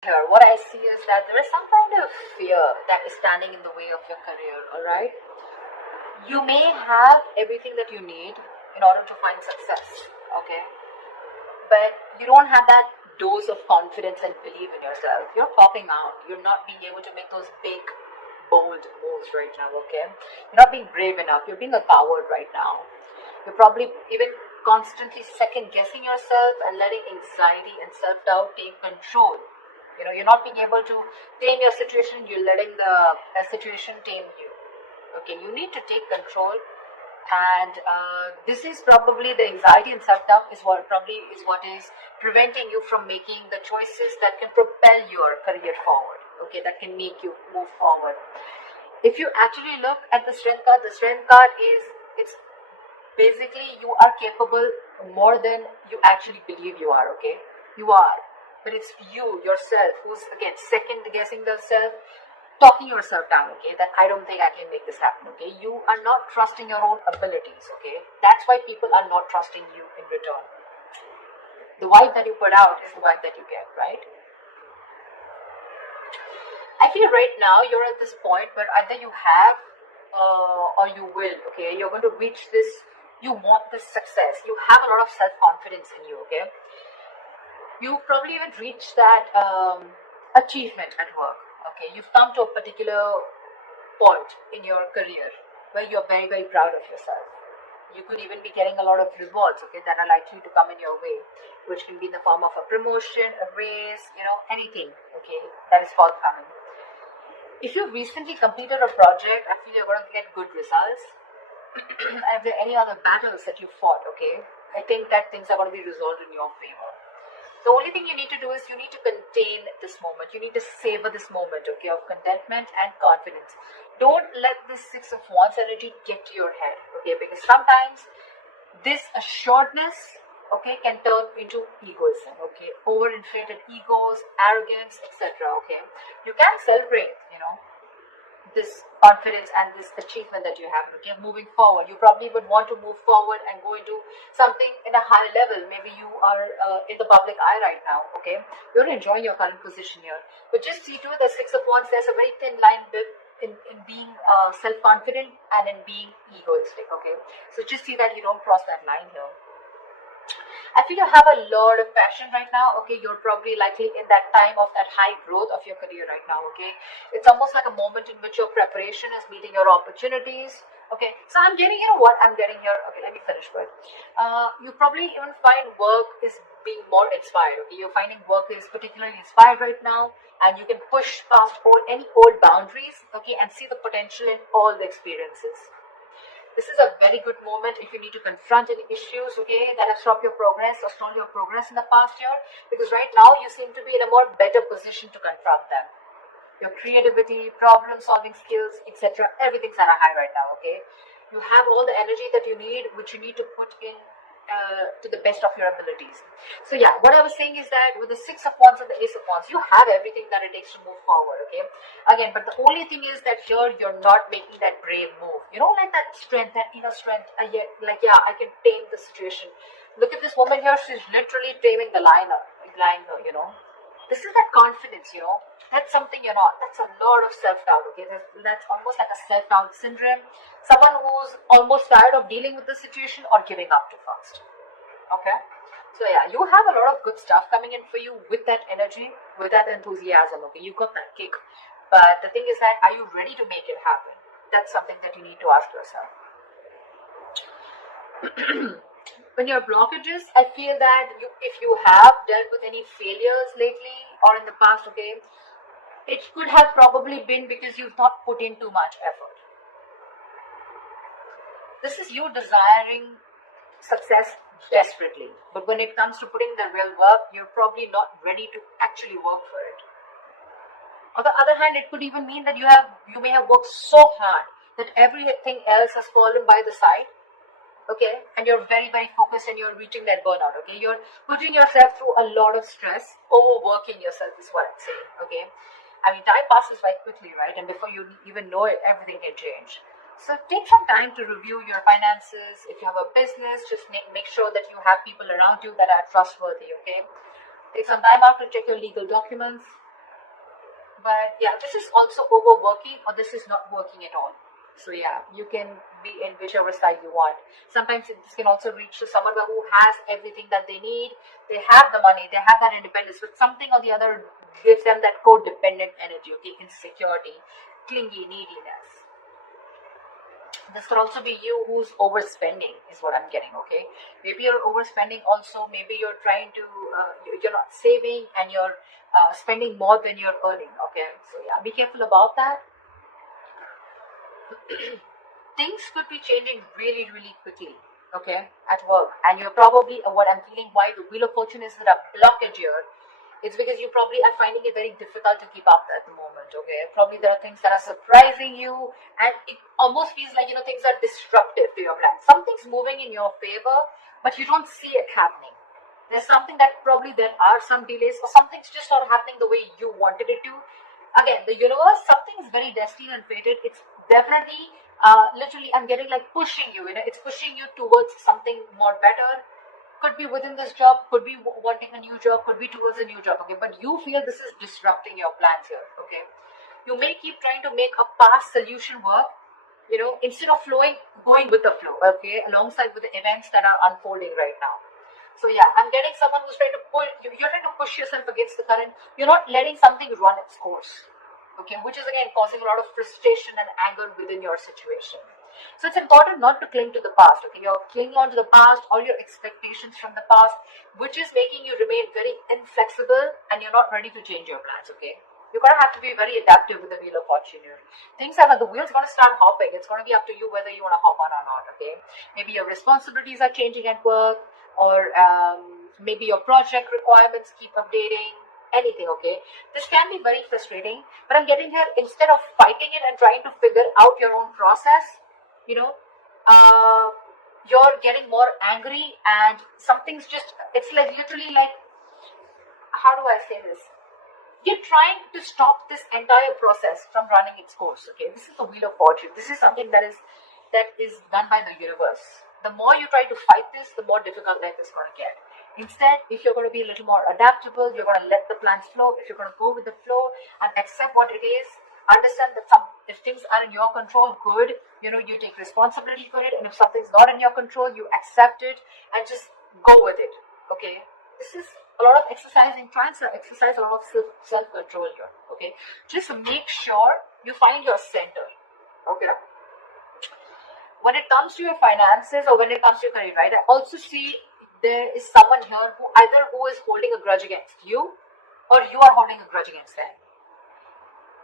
Here, what I see is that there is some kind of fear that is standing in the way of your career, all right? You may have everything that you need in order to find success, okay? But you don't have that dose of confidence and belief in yourself. You're popping out. You're not being able to make those big, bold moves right now, okay? You're not being brave enough. You're being a coward right now. You're probably even constantly second guessing yourself and letting anxiety and self doubt take control. You're not being able to tame your situation, you're letting the situation tame you. Okay, you need to take control, and this is probably the anxiety and self-doubt is what is preventing you from making the choices that can propel your career forward, okay, that can make you move forward. If you actually look at the strength card is, it's basically you are capable more than you actually believe you are, okay? You are, but it's you yourself who's again second guessing yourself, talking yourself down, okay, that I don't think I can make this happen, okay? You are not trusting your own abilities, okay? That's why people are not trusting you in return. The vibe that you put out is the vibe that you get, right? I feel right now you're at this point where either you have or you will, okay? You're going to reach this, you want this success. You have a lot of self confidence in you, okay? You probably even reached that achievement at work, okay? You've come to a particular point in your career where you're very, very proud of yourself. You could even be getting a lot of rewards, okay, that are likely to come in your way, which can be in the form of a promotion, a raise, anything, okay, that is forthcoming. If you recently completed a project, I feel you're going to get good results. And if there are any other battles that you fought, okay, I think that things are going to be resolved in your favor. The only thing you need to do is you need to contain this moment. You need to savor this moment, okay, of contentment and confidence. Don't let this Six of Wands energy get to your head, okay, because sometimes this assuredness, okay, can turn into egoism, okay, overinflated egos, arrogance, etc., okay. You can celebrate, this confidence and this achievement that you have, okay, moving forward. You probably would want to move forward and go into something in a higher level. Maybe you are in the public eye right now, okay. You're enjoying your current position here, but just see to it, the Six of Wands, there's a very thin line in being self-confident and in being egoistic, okay. So just see that you don't cross that line here. I feel you have a lot of passion right now, okay. You're probably likely in that time of that high growth of your career right now, okay. It's almost like a moment in which your preparation is meeting your opportunities, okay. So I'm getting, what I'm getting here, okay, let me finish first. You probably even find work is being more inspired, okay. You're finding work is particularly inspired right now, and you can push past any old boundaries, okay, and see the potential in all the experiences. This is a very good moment if you need to confront any issues, okay, that have stopped your progress or stalled your progress in the past year, because right now you seem to be in a more better position to confront them. Your creativity, problem solving skills, etc., everything's at a high right now, okay. You have all the energy that you need, which you need to put in to the best of your abilities. So yeah, what I was saying is that with the Six of Wands and the Ace of Wands, you have everything that it takes to move forward, okay. Again, but the only thing is that here you're not making that brave move. You don't like that strength, that inner strength, yet like, yeah, I can tame the situation. Look at this woman here, she's literally taming the lion here. This is that confidence, that's something you're not. That's a lot of self-doubt, okay. That's almost like a self-doubt syndrome. Someone who's almost tired of dealing with the situation or giving up too fast, okay. So yeah, you have a lot of good stuff coming in for you with that energy, with that enthusiasm, okay. You got that kick, but the thing is that, are you ready to make it happen? That's something that you need to ask yourself. When your blockages, I feel that if you have dealt with any failures lately or in the past, okay, it could have probably been because you've not put in too much effort. This is you desiring success desperately, but when it comes to putting the real work, you're probably not ready to actually work for it. On the other hand, it could even mean that you may have worked so hard that everything else has fallen by the side, okay, and you're very, very focused and you're reaching that burnout, okay. You're putting yourself through a lot of stress, overworking yourself is what I'm saying, okay. I mean, time passes by quickly, right? And before you even know it, everything can change. So take some time to review your finances. If you have a business, just make sure that you have people around you that are trustworthy, okay. Take some time out to check your legal documents. But yeah, this is also overworking, or this is not working at all. So yeah, you can be in whichever side you want. Sometimes this can also reach to someone who has everything that they need. They have the money, they have that independence, but something or the other gives them that codependent energy, okay, insecurity, clingy, neediness. This could also be you who's overspending, is what I'm getting. Okay, maybe you're overspending. Also, maybe you're trying to you're not saving, and you're spending more than you're earning. Okay, so yeah, be careful about that. Things could be changing really, really quickly. Okay, at work, and you're probably what I'm feeling. Why the wheel of fortune is that a blockage here, it's because you probably are finding it very difficult to keep up at the moment. Okay, probably there are things that are surprising you, and it almost feels like things are disruptive to your plan. Something's moving in your favor, but you don't see it happening. There's something that probably there are some delays, or something's just not happening the way you wanted it to. Again, the universe, something is very destined and fated. It's definitely, literally, I'm getting like pushing you. It's pushing you towards something more better. Could be within this job, could be wanting a new job, could be towards a new job. Okay, but you feel this is disrupting your plans here. Okay, you may keep trying to make a past solution work. Instead of going with the flow. Okay, alongside with the events that are unfolding right now. So yeah, I'm getting someone who's trying to pull. You're trying to push yourself against the current. You're not letting something run its course. Okay, which is again causing a lot of frustration and anger within your situation. So it's important not to cling to the past. Okay, you're clinging on to the past, all your expectations from the past, which is making you remain very inflexible, and you're not ready to change your plans. Okay, you're gonna have to be very adaptive with the wheel of fortune here. Things are the wheel's gonna start hopping. It's gonna be up to you whether you wanna hop on or not. Okay, maybe your responsibilities are changing at work, or maybe your project requirements keep updating. Anything. Okay, this can be very frustrating, but I'm getting here, instead of fighting it and trying to figure out your own process, you know you're getting more angry, and something's just, it's like literally like, how do I say this, you're trying to stop this entire process from running its course. Okay, this is the wheel of fortune. This is something that is done by the universe. The more you try to fight this, the more difficult life is going to get. Instead, if you're going to be a little more adaptable, you're going to let the plans flow. If you're going to go with the flow and accept what it is, understand that if things are in your control, good. You take responsibility for it, and if something's not in your control, you accept it and just go with it. Okay, this is a lot of exercising, trying to exercise a lot of self-control here. Okay, just make sure you find your center. Okay, when it comes to your finances, or when it comes to your career, right, I also see there is someone here who is holding a grudge against you, or you are holding a grudge against them.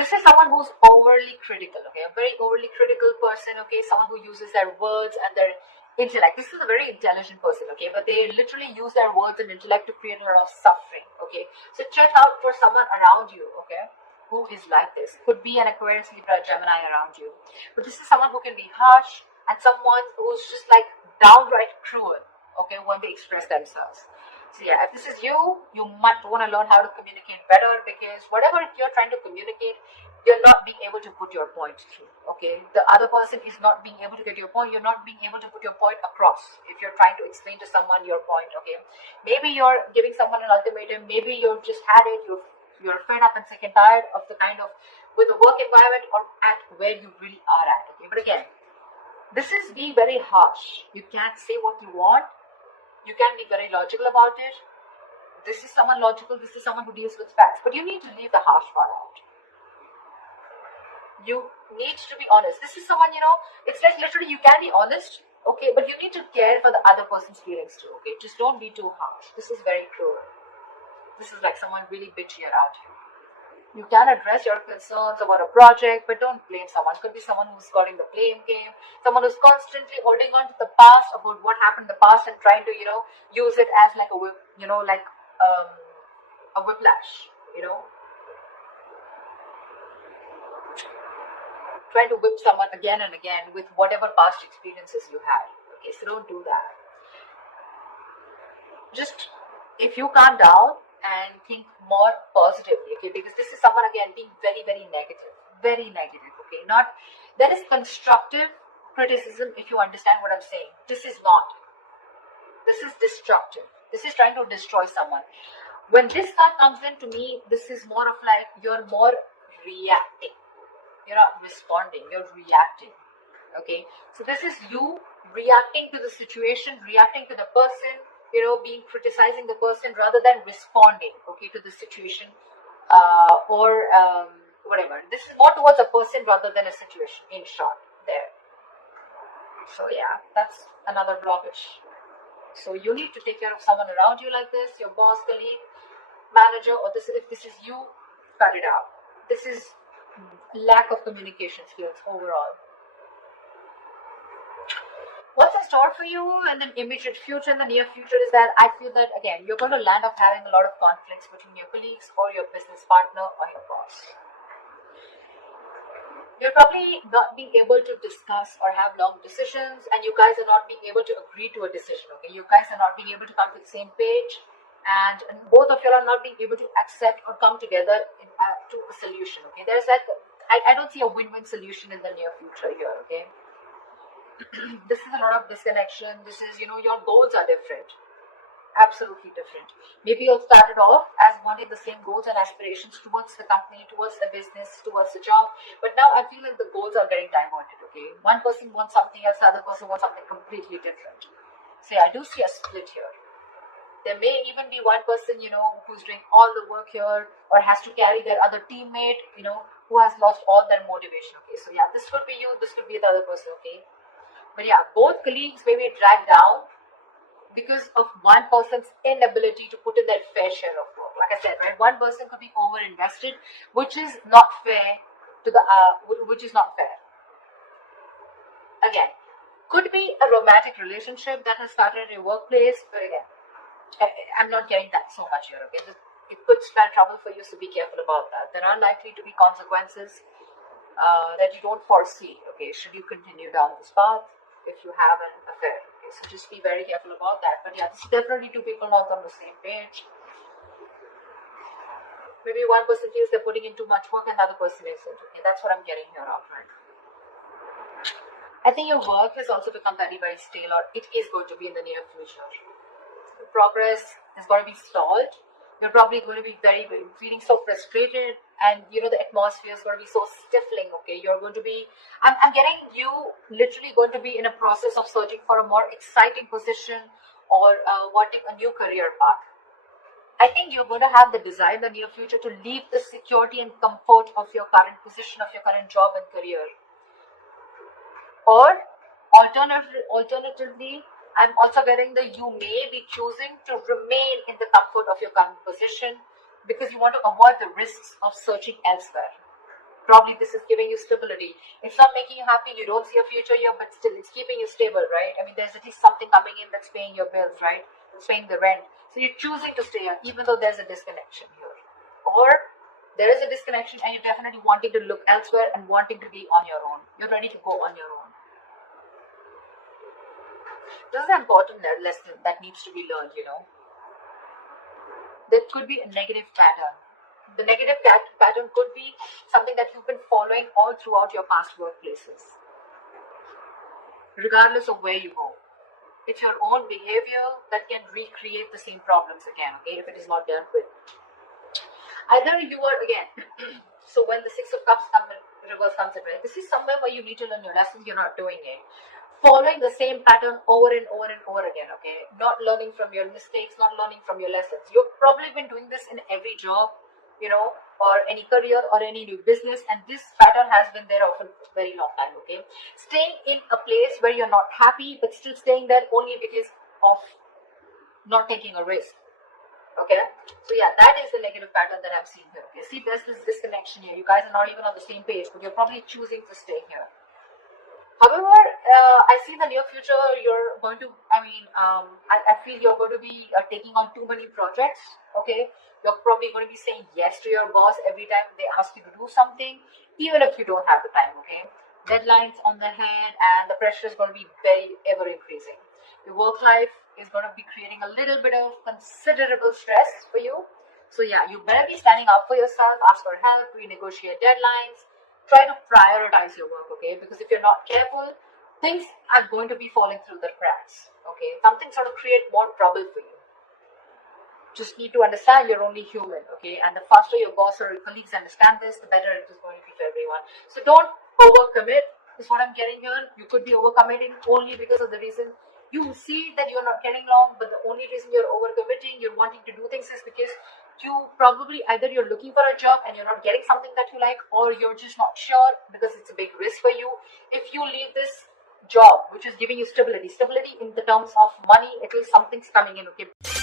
This is someone who's overly critical. Okay, a very overly critical person. Okay, someone who uses their words and their intellect. This is a very intelligent person. Okay, but they literally use their words and intellect to create a lot of suffering. Okay, so check out for someone around you. Okay, who is like this. Could be an Aquarius, Libra, Gemini around you, but this is someone who can be harsh, and someone who's just like downright cruel. Okay, when they express themselves. So yeah, if this is you, you might want to learn how to communicate better, because whatever you're trying to communicate, you're not being able to put your point through. Okay, the other person is not being able to get your point. You're not being able to put your point across if you're trying to explain to someone your point. Okay, maybe you're giving someone an ultimatum. Maybe you've just had it. You're fed up and sick and tired of the kind of with the work environment, or at where you really are at. Okay, but again, this is being very harsh. You can't say what you want. You can be very logical about it. This is someone logical. This is someone who deals with facts. But you need to leave the harsh part out. You need to be honest. This is someone, it's like literally you can be honest, okay, but you need to care for the other person's feelings too, okay? Just don't be too harsh. This is very cruel. This is like someone really bitchy around you. You can address your concerns about a project, but don't blame someone. It could be someone who's calling the blame game, someone who's constantly holding on to the past, about what happened in the past, and trying to, use it as like a whip, like a whiplash, trying to whip someone again and again with whatever past experiences you had. Okay, so don't do that. Just, if you calm down and think more positively, okay, because this is someone again being very, very negative, okay, not, there is constructive criticism, if you understand what I'm saying. This is not, this is destructive, this is trying to destroy someone. When this card comes in, to me, this is more of like, you're more reacting. You're not responding, you're reacting. Okay, so this is you reacting to the situation, reacting to the person, being criticizing the person rather than responding, okay, to the situation, or whatever. This is more towards a person rather than a situation, in short, there. So yeah, that's another blockage. So you need to take care of someone around you like this, your boss, colleague, manager, or if this is you, cut it out. This is lack of communication skills overall. What's in store for you in the immediate future, in the near future, is that I feel that, again, you're going to land up having a lot of conflicts between your colleagues or your business partner or your boss. You're probably not being able to discuss or have long decisions, and you guys are not being able to agree to a decision, okay? You guys are not being able to come to the same page, and both of you are not being able to accept or come together to a solution, okay? There's like, I don't see a win-win solution in the near future here, okay? This is a lot of disconnection. This is, your goals are different. Absolutely different. Maybe you started off as wanting the same goals and aspirations towards the company, towards the business, towards the job. But now I feel like the goals are getting diverted, okay? One person wants something else, the other person wants something completely different. So yeah, I do see a split here. There may even be one person, who's doing all the work here or has to carry their other teammate, who has lost all their motivation, okay? So yeah, this could be you, this could be the other person, okay? But yeah, both colleagues may be dragged down because of one person's inability to put in their fair share of work. Like I said, right, one person could be over-invested, which is not fair which is not fair. Again, could be a romantic relationship that has started in your workplace, but again, I'm not getting that so much here, okay? It could spell trouble for you, so be careful about that. There are likely to be consequences that you don't foresee, okay, should you continue down this path if you have an affair. Okay, so just be very careful about that. But yeah, this is definitely two people not on the same page. Maybe one person feels they're putting in too much work and the other person isn't. Okay, that's what I'm getting here out, right? I think your work has also become very, very stale, or it is going to be in the near future. The progress is going to be stalled. You're probably going to be feeling so frustrated, and the atmosphere is going to be so stifling, okay? You're going to be, I'm getting you literally going to be in a process of searching for a more exciting position or wanting a new career path. I think you're going to have the desire in the near future to leave the security and comfort of your current position, of your current job and career. Or alternatively, I'm also getting that you may be choosing to remain in the comfort of your current position because you want to avoid the risks of searching elsewhere. Probably this is giving you stability. It's not making you happy, you don't see a future here, but still it's keeping you stable, right? I mean, there's at least something coming in that's paying your bills, right? It's paying the rent. So you're choosing to stay here, even though there's a disconnection here. Or there is a disconnection and you're definitely wanting to look elsewhere and wanting to be on your own. You're ready to go on your own. This is an important lesson that needs to be learned, There could be a negative pattern. The negative pattern could be something that you've been following all throughout your past workplaces, regardless of where you go. It's your own behavior that can recreate the same problems again, okay, if it is not dealt with. Either you are, again, so when the Six of Cups reverse comes in, right, this is somewhere where you need to learn your lessons, you're not doing it. Following the same pattern over and over and over again, okay? Not learning from your mistakes, not learning from your lessons. You've probably been doing this in every job, or any career or any new business, and this pattern has been there for a very long time, okay? Staying in a place where you're not happy, but still staying there only because of not taking a risk, okay? So yeah, that is the negative pattern that I've seen here, okay? See, there's this disconnection here. You guys are not even on the same page, but you're probably choosing to stay here. However, I see in the near future you're going to, I feel you're going to be taking on too many projects, okay? You're probably going to be saying yes to your boss every time they ask you to do something, even if you don't have the time, okay? Deadlines on the head, and the pressure is going to be very ever increasing. Your work life is going to be creating a little bit of considerable stress for you. So yeah, you better be standing up for yourself, ask for help, renegotiate deadlines. Try to prioritize your work, okay? Because if you're not careful, things are going to be falling through the cracks, okay? Something's going to create more trouble for you. just need to understand you're only human, okay? And the faster your boss or your colleagues understand this, the better it is going to be for everyone. So don't overcommit, is what I'm getting here. You could be overcommitting only because of the reason you see that you're not getting along, but the only reason you're overcommitting, you're wanting to do things, is because you probably either you're looking for a job and you're not getting something that you like, or you're just not sure because it's a big risk for you. If you leave this job which is giving you stability in the terms of money, at least something's coming in, okay?